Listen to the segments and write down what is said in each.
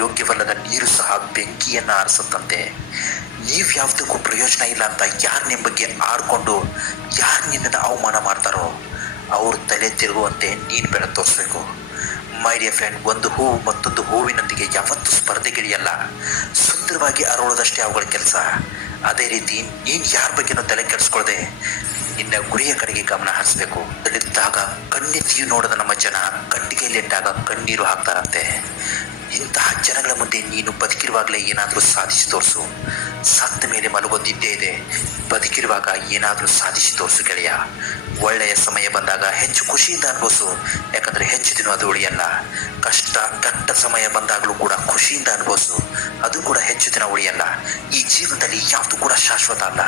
ಯೋಗ್ಯವಲ್ಲದ ನೀರು ಸಹ ಬೆಂಕಿಯನ್ನು ಆರಿಸುತ್ತಂತೆ. ನೀವು ಯಾವುದಕ್ಕೂ ಪ್ರಯೋಜನ ಇಲ್ಲ ಅಂತ ಯಾರು ನಿಮ್ಮ ಬಗ್ಗೆ ಆಡ್ಕೊಂಡು ಯಾರು ನಿನ್ನನ್ನು ಅವಮಾನ ಮಾಡ್ತಾರೋ ಅವ್ರ ತಲೆ ತಿರುಗುವಂತೆ ನೀನು ಬೆಳೆ ತೋರಿಸ್ಬೇಕು. ಮೈ ಡಿಯರ್ ಫ್ರೆಂಡ್, ಒಂದು ಹೂವು ಮತ್ತೊಂದು ಹೂವಿನೊಂದಿಗೆ ಯಾವತ್ತೂ ಸ್ಪರ್ಧೆಗಿಳಿಯಲ್ಲ. ಸುಂದರವಾಗಿ ಅರಳೋದಷ್ಟೇ ಅವುಗಳ ಕೆಲಸ. ಅದೇ ರೀತಿ ನೀನು ಯಾರ ಬಗ್ಗೆನೂ ತಲೆ ಕೆಡಿಸ್ಕೊಳ್ಳದೆ ನಿನ್ನ ಗುರಿಯ ಕಡೆಗೆ ಗಮನ ಹರಿಸಬೇಕು. ಅಲ್ಲಿದ್ದಾಗ ಕಣ್ಣೆತ್ತಿಯೂ ನೋಡದ ನಮ್ಮ ಜನ ಕಟ್ಟಿಗೆಯಲ್ಲಿಟ್ಟಾಗ ಕಣ್ಣೀರು ಹಾಕ್ತಾರಂತೆ. ಇಂತಹ ಜನಗಳ ಮುಂದೆ ನೀನು ಬದುಕಿರುವಾಗಲೇ ಏನಾದರೂ ಸಾಧಿಸಿ ತೋರಿಸು. ಸತ್ತ ಮೇಲೆ ಮಲಗೋದಿದ್ದೇ ಇದೆ, ಬದುಕಿರುವಾಗ ಏನಾದರೂ ಸಾಧಿಸಿ ತೋರಿಸು ಗೆಳೆಯ. ಒಳ್ಳೆಯ ಸಮಯ ಬಂದಾಗ ಹೆಚ್ಚು ಖುಷಿಯಿಂದ ಅನುಭವಿಸು, ಯಾಕಂದರೆ ಹೆಚ್ಚು ದಿನ ಅದು ಉಳಿಯಲ್ಲ. ಕಷ್ಟ ಕೆಟ್ಟ ಸಮಯ ಬಂದಾಗಲೂ ಕೂಡ ಖುಷಿಯಿಂದ ಅನುಭವಿಸು, ಅದು ಕೂಡ ಹೆಚ್ಚು ದಿನ ಉಳಿಯಲ್ಲ. ಈ ಜೀವನದಲ್ಲಿ ಯಾವುದು ಕೂಡ ಶಾಶ್ವತ ಅಲ್ಲ.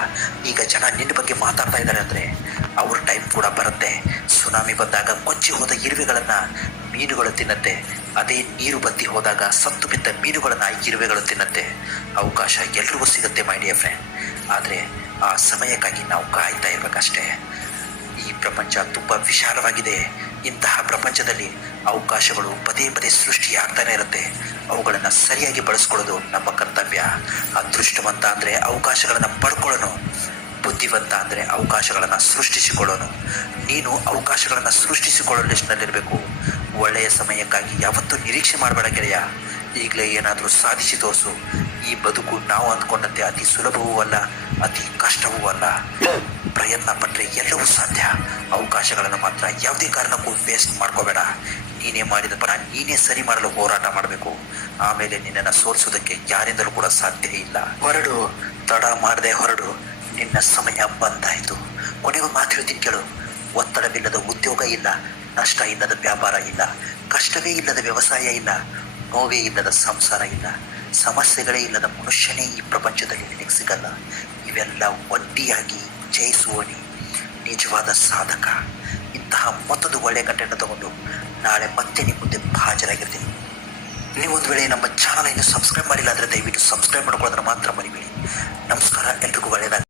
ಈಗ ಜನ ನಿನ್ನ ಬಗ್ಗೆ ಮಾತಾಡ್ತಾ ಇದ್ದಾರೆ ಅಂದರೆ ಅವ್ರ ಟೈಮ್ ಕೂಡ ಬರುತ್ತೆ. ಸುನಾಮಿ ಬಂದಾಗ ಕೊಚ್ಚಿ ಹೋದ ಇರುವೆಗಳನ್ನು ಮೀನುಗಳು ತಿನ್ನತ್ತೆ. ಅದೇ ನೀರು ಬತ್ತಿ ಹೋದಾಗ ಸತ್ತು ಬಿದ್ದ ಮೀನುಗಳನ್ನು ಇರುವೆಗಳು ತಿನ್ನತ್ತೆ. ಅವಕಾಶ ಎಲ್ರಿಗೂ ಸಿಗುತ್ತೆ ಮೈ ಡಿಯರ್ ಫ್ರೆಂಡ್, ಆದರೆ ಆ ಸಮಯಕ್ಕಾಗಿ ನಾವು ಕಾಯ್ತಾ ಇರಬೇಕಷ್ಟೇ. ಈ ಪ್ರಪಂಚ ತುಂಬ ವಿಶಾಲವಾಗಿದೆ. ಇಂತಹ ಪ್ರಪಂಚದಲ್ಲಿ ಅವಕಾಶಗಳು ಪದೇ ಪದೇ ಸೃಷ್ಟಿಯಾಗ್ತಾನೆ ಇರುತ್ತೆ. ಅವುಗಳನ್ನು ಸರಿಯಾಗಿ ಬಳಸ್ಕೊಳ್ಳೋದು ನಮ್ಮ ಕರ್ತವ್ಯ. ಅದೃಷ್ಟವಂತ ಅಂದರೆ ಅವಕಾಶಗಳನ್ನು ಪಡ್ಕೊಳ್ಳೋನು, ಬುದ್ಧಿವಂತ ಅಂದರೆ ಅವಕಾಶಗಳನ್ನು ಸೃಷ್ಟಿಸಿಕೊಳ್ಳೋನು. ನೀನು ಅವಕಾಶಗಳನ್ನು ಸೃಷ್ಟಿಸಿಕೊಳ್ಳೋ ಲಿಸ್ಟ್ನಲ್ಲಿರಬೇಕು. ಒಳ್ಳೆಯ ಸಮಯಕ್ಕಾಗಿ ಯಾವತ್ತೂ ನಿರೀಕ್ಷೆ ಮಾಡಬೇಡ ಗೆಳೆಯ. ಈಗಲೇ ಏನಾದರೂ ಸಾಧಿಸಿ ತೋರಿಸು. ಈ ಬದುಕು ನಾವು ಅಂದ್ಕೊಂಡಂತೆ ಅತಿ ಸುಲಭವೂ ಅಲ್ಲ, ಅತಿ ಕಷ್ಟವೂ ಅಲ್ಲ. ಪ್ರಯತ್ನ ಪಟ್ಟರೆ ಎಲ್ಲವೂ ಸಾಧ್ಯ. ಅವಕಾಶಗಳನ್ನು ಮಾತ್ರ ಯಾವುದೇ ಕಾರಣಕ್ಕೂ ವೇಸ್ಟ್ ಮಾಡ್ಕೋಬೇಡ. ನೀನೇ ಮಾಡಿದ ಪರ ನೀನೇ ಸರಿ ಮಾಡಲು ಹೋರಾಟ ಮಾಡಬೇಕು. ಆಮೇಲೆ ನಿನ್ನನ್ನು ಸೋಲಿಸೋದಕ್ಕೆ ಯಾರಿಂದಲೂ ಕೂಡ ಸಾಧ್ಯ ಇಲ್ಲ. ಹೊರಡು, ತಡ ಮಾಡದೆ ಹೊರಡು. ನಿನ್ನ ಸಮಯ ಬಂದಾಯಿತು. ಕೊನೆಗೂ ಮಾತು ಹೇಳ್ತೀನಿ ಕೇಳು. ಒತ್ತಡವಿಲ್ಲದ ಉದ್ಯೋಗ ಇಲ್ಲ, ನಷ್ಟ ಇಲ್ಲದ ವ್ಯಾಪಾರ ಇಲ್ಲ, ಕಷ್ಟವೇ ಇಲ್ಲದ ವ್ಯವಸಾಯ ಇಲ್ಲ, ನೋವೇ ಇಲ್ಲದ ಸಂಸಾರ ಇಲ್ಲ, ಸಮಸ್ಯೆಗಳೇ ಇಲ್ಲದ ಮನುಷ್ಯನೇ ಈ ಪ್ರಪಂಚದಲ್ಲಿ ನಿನಗೆ ಸಿಗಲ್ಲ. ಇವೆಲ್ಲ ಒಂಟಿಯಾಗಿ ಜಯಿಸುವನಿ ನಿಜವಾದ ಸಾಧಕ. ಇಂತಹ ಮತ್ತೊಂದು ಒಳ್ಳೆಯ ಕಂಟೆಂಟ್ ತಗೊಂಡು ನಾಳೆ ಮತ್ತೆ ನಿಮ್ಮ ಮುಂದೆ ಹಾಜರಾಗಿರ್ತೀನಿ. ನೀವೊಂದು ವೇಳೆ ನಮ್ಮ ಚಾನಲ್ ಇನ್ನು ಸಬ್ಸ್ಕ್ರೈಬ್ ಮಾಡಿಲ್ಲ ಅಂದರೆ ದಯವಿಟ್ಟು ಸಬ್ಸ್ಕ್ರೈಬ್ ಮಾಡ್ಕೊಳ್ಳೋದನ್ನು ಮಾತ್ರ ಮರಿಬೇಡಿ. ನಮಸ್ಕಾರ, ಎಲ್ರಿಗೂ ಒಳ್ಳೆಯದಾಗಲಿ.